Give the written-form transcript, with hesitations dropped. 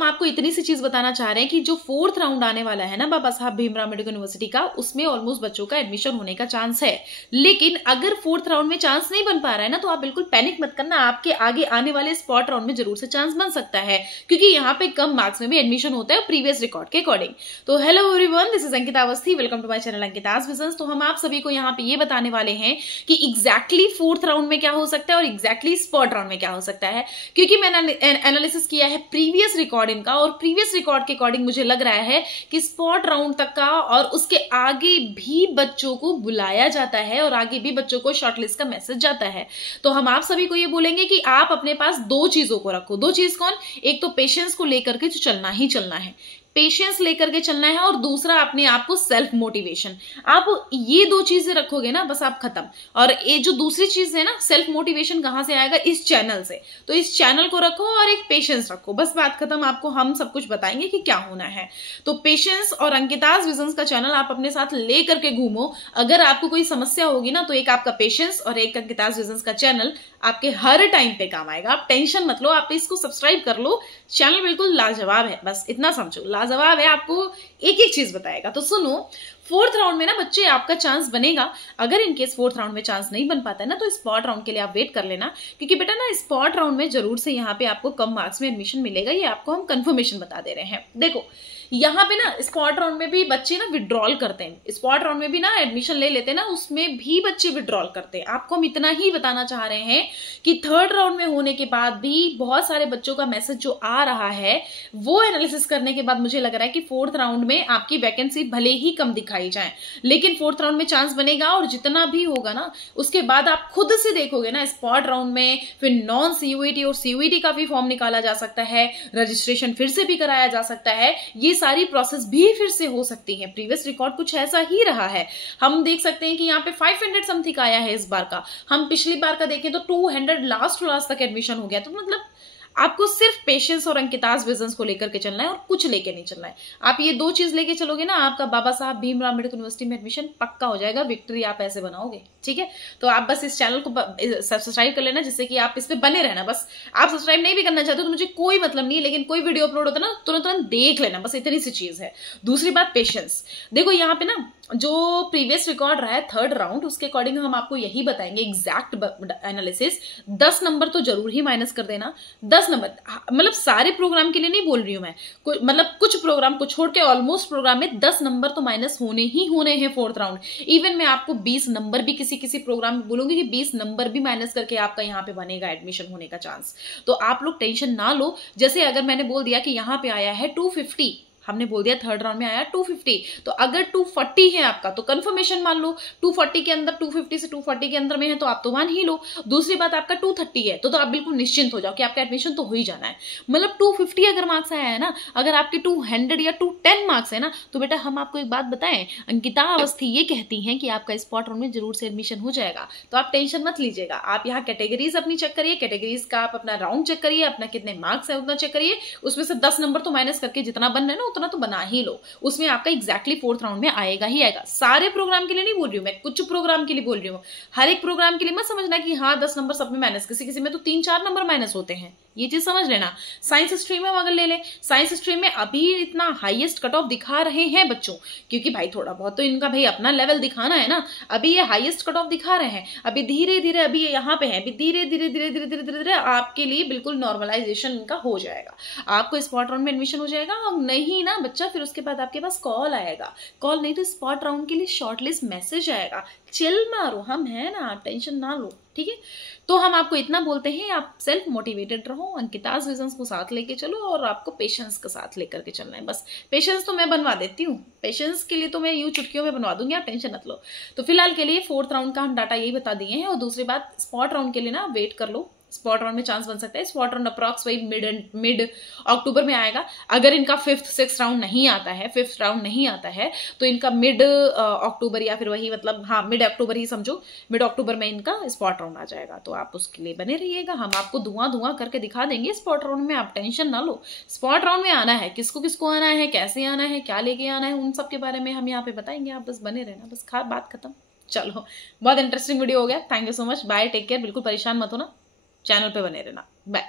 हम आपको इतनी सी चीज बताना चाह रहे हैं कि जो 4th राउंड आने वाला है ना बाबा साहब भीमराव अम्बेडकर यूनिवर्सिटी का, उसमें ऑलमोस्ट बच्चों का एडमिशन होने का चांस है। लेकिन अगर 4th राउंड में चांस नहीं बन पा रहा है ना, तो आप बिल्कुल पैनिक मत करना, आपके आगे आने वाले स्पॉट राउंड में जरूर से चांस बन सकता है, क्योंकि यहाँ पे कम मार्क्स में भी एडमिशन होता है प्रीवियस रिकॉर्ड के अकॉर्डिंग। तो hello everyone, this is Ankita Awasthi, welcome to my channel Ankita's visions. तो हम आप सभी को यहाँ पे ये बताने वाले हैं कि एग्जैक्टली 4th राउंड में क्या हो सकता है और एग्जैक्टली स्पॉट राउंड में क्या हो सकता है, क्योंकि मैंने एनालिसिस किया है प्रीवियस रिकॉर्ड इनका, और प्रीवियस रिकॉर्ड के अकॉर्डिंग मुझे लग रहा है कि स्पॉट राउंड तक का और उसके आगे भी बच्चों को बुलाया जाता है और आगे भी बच्चों को शॉर्टलिस्ट का मैसेज जाता है। तो हम आप सभी को ये बोलेंगे कि आप अपने पास दो चीजों को रखो। दो चीज कौन? एक तो पेशेंस को लेकर के जो चलना ही चलना है, पेशेंस लेकर के चलना है, और दूसरा अपने आप को सेल्फ मोटिवेशन। आप ये दो चीजें रखोगे ना, बस आप खत्म। और ये जो दूसरी चीज है ना, सेल्फ मोटिवेशन कहां से आएगा? इस चैनल से। तो इस चैनल को रखो और एक पेशेंस रखो, बस बात खत्म। आपको हम सब कुछ बताएंगे कि क्या होना है। तो पेशेंस और अंकिताज विजन्स का चैनल आप अपने साथ ले करके घूमो। अगर आपको कोई समस्या होगी ना, तो एक आपका पेशेंस और एक अंकिताज विजन्स का चैनल आपके हर टाइम पे काम आएगा। आप टेंशन मत लो, आप इसको सब्सक्राइब कर लो। चैनल बिल्कुल लाजवाब है, बस इतना समझो, लाजवाब है। आपको एक एक चीज बताएगा। तो सुनो, 4th राउंड में ना बच्चे आपका चांस बनेगा। अगर इनकेस 4th राउंड में चांस नहीं बन पाता है ना, तो स्पॉट राउंड के लिए आप वेट कर लेना, क्योंकि बेटा ना स्पॉट राउंड में जरूर से यहाँ पे आपको कम मार्क्स में एडमिशन मिलेगा। ये आपको हम कंफर्मेशन बता दे रहे हैं। देखो यहाँ पे ना स्पॉट राउंड में भी बच्चे ना विड्रॉल करते हैं, स्पॉट राउंड में भी ना एडमिशन ले लेते हैं ना, उसमें भी बच्चे विड्रॉल करते हैं। आपको हम इतना ही बताना चाह रहे हैं कि 3rd राउंड में होने के बाद भी बहुत सारे बच्चों का मैसेज जो आ रहा है, वो एनालिसिस करने के बाद मुझे लग रहा है कि 4th राउंड में आपकी वैकेंसी भले ही कम दिखाई जाए, लेकिन 4th राउंड में चांस बनेगा। और जितना भी होगा ना, उसके बाद आप खुद से देखोगे ना, स्पॉट राउंड में फिर नॉन सीयूईटी और सीयूईटी का भी फॉर्म निकाला जा सकता है, रजिस्ट्रेशन फिर से भी कराया जा सकता है। ये सारी प्रोसेस भी फिर से हो सकती है। प्रीवियस रिकॉर्ड कुछ ऐसा ही रहा है। हम देख सकते हैं कि यहाँ पे 500 समथिंग आया है इस बार का। हम पिछली बार का देखें तो 200 लास्ट तक एडमिशन हो गया। तो मतलब आपको सिर्फ पेशेंस और अंकिताज विजन्स को लेकर के चलना है और कुछ लेके नहीं चलना है। आप ये दो चीज लेके चलोगे ना, आपका बाबा साहब भीमराव अम्बेडकर यूनिवर्सिटी में एडमिशन पक्का हो जाएगा। विक्ट्री आप ऐसे बनाओगे, ठीक है? तो आप बस इस चैनल को सब्सक्राइब कर लेना, जिससे कि आप इस पे बने रहना। बस आप सब्सक्राइब नहीं भी करना चाहते हो तो मुझे कोई मतलब नहीं है, लेकिन कोई वीडियो अपलोड होता है ना, तुरंत तुरंत देख लेना, बस इतनी सी चीज है। दूसरी बात पेशेंस। देखो यहाँ पे ना जो प्रीवियस रिकॉर्ड रहा है 3rd राउंड, उसके अकॉर्डिंग हम आपको यही बताएंगे एग्जैक्ट एनालिसिस। 10 नंबर तो जरूर ही माइनस कर देना। 10 नंबर मतलब सारे प्रोग्राम के लिए नहीं बोल रही हूं मैं, मतलब कुछ प्रोग्राम को छोड़ के ऑलमोस्ट प्रोग्राम में 10 नंबर तो माइनस होने ही होने हैं 4th राउंड। इवन मैं आपको 20 नंबर भी किसी किसी प्रोग्राम में बोलूंगी कि 20 नंबर भी माइनस करके आपका यहाँ पे बनेगा एडमिशन होने का चांस। तो आप लोग टेंशन ना लो। जैसे अगर मैंने बोल दिया कि यहाँ पे आया है 250, हमने बोल दिया 3rd राउंड में आया 250, तो अगर 240 है आपका तो कंफर्मेशन मान लो। 240 के अंदर, 250 से 240 के अंदर में है तो आप तो मान ही लो। दूसरी बात, आपका 230 है तो आप बिल्कुल निश्चिंत हो जाओ कि आपका एडमिशन तो हो ही जाना है। मतलब 250 अगर मार्क्स आया है ना, अगर आपके 200 या 210 मार्क्स है ना, तो बेटा हम आपको एक बात बताएं, अंकिता अवस्थी ये कहती हैं कि आपका स्पॉट राउंड में जरूर से एडमिशन हो जाएगा। तो आप टेंशन मत लीजिएगा। आप यहाँ कैटेगरीज अपनी चेक करिए, कैटेगरीज का आप अपना राउंड चेक करिए, अपना कितने मार्क्स है उतना चेक करिए, उसमें से 10 नंबर तो माइनस करके जितना बन रहा है ना उतना तो बना ही लो। उसमें आपका एग्जैक्टली 4th राउंड में आएगा ही आएगा। सारे प्रोग्राम के लिए नहीं बोल रही हूं मैं, कुछ प्रोग्राम के लिए बोल रही हूं। हर एक प्रोग्राम के लिए मत समझना कि हाँ 10 नंबर सब में माइनस, किसी किसी में तो 3-4 नंबर माइनस होते हैं, ये चीज समझ लेना। साइंस स्ट्रीम में अगर ले ले, साइंस स्ट्रीम में अभी इतना हाईएस्ट कट ऑफ दिखा रहे हैं बच्चों, क्योंकि भाई थोड़ा बहुत तो इनका भाई अपना लेवल दिखाना है ना। अभी ये हाईएस्ट कट ऑफ दिखा रहे हैं, अभी धीरे धीरे अभी ये यहाँ पे है, अभी धीरे धीरे धीरे धीरे धीरे धीरे धीरे आपके लिए बिल्कुल नॉर्मलाइजेशन इनका हो जाएगा। आपको स्पॉट राउंड में एडमिशन हो जाएगा। और नहीं ना बच्चा, फिर उसके बाद आपके पास कॉल आएगा, कॉल नहीं तो स्पॉट राउंड के लिए शॉर्टलिस्ट मैसेज आएगा। चिल मारो, हम है ना, आप टेंशन ना लो, ठीक है? तो हम आपको इतना बोलते हैं, आप सेल्फ मोटिवेटेड रहो, अंकिताज विजन्स को साथ लेके चलो, और आपको पेशेंस के साथ लेकर के चलना है। बस पेशेंस तो मैं बनवा देती हूँ, पेशेंस के लिए तो मैं यूं चुटकियों में बनवा दूंगी, आप टेंशन मत लो। तो फिलहाल के लिए 4th राउंड का हम डाटा यही बता दिए हैं। और दूसरी बात, स्पॉट राउंड के लिए ना वेट कर लो। स्पॉट राउंड में चांस बन सकता है। स्पॉट राउंड अप्रॉक्स वही मिड अक्टूबर में आएगा। अगर इनका 5th 6th राउंड नहीं आता है, 5th राउंड नहीं आता है, तो इनका मिड अक्टूबर या फिर वही मतलब हाँ मिड अक्टूबर ही समझो, मिड अक्टूबर में इनका स्पॉट राउंड आ जाएगा। तो आप उसके लिए बने रहिएगा, हम आपको धुआं धुआं करके दिखा देंगे स्पॉट राउंड में, आप टेंशन ना लो। स्पॉट राउंड में आना है, किसको किसको आना है, कैसे आना है, क्या लेके आना है, उन सब के बारे में हम यहाँ पे बताएंगे। आप बस बने रहना, बस बात खत्म। चलो, बहुत इंटरेस्टिंग वीडियो हो गया। Thank you so much, bye, take care. बिल्कुल परेशान मत होना, चैनल पे बने रहना, बाय।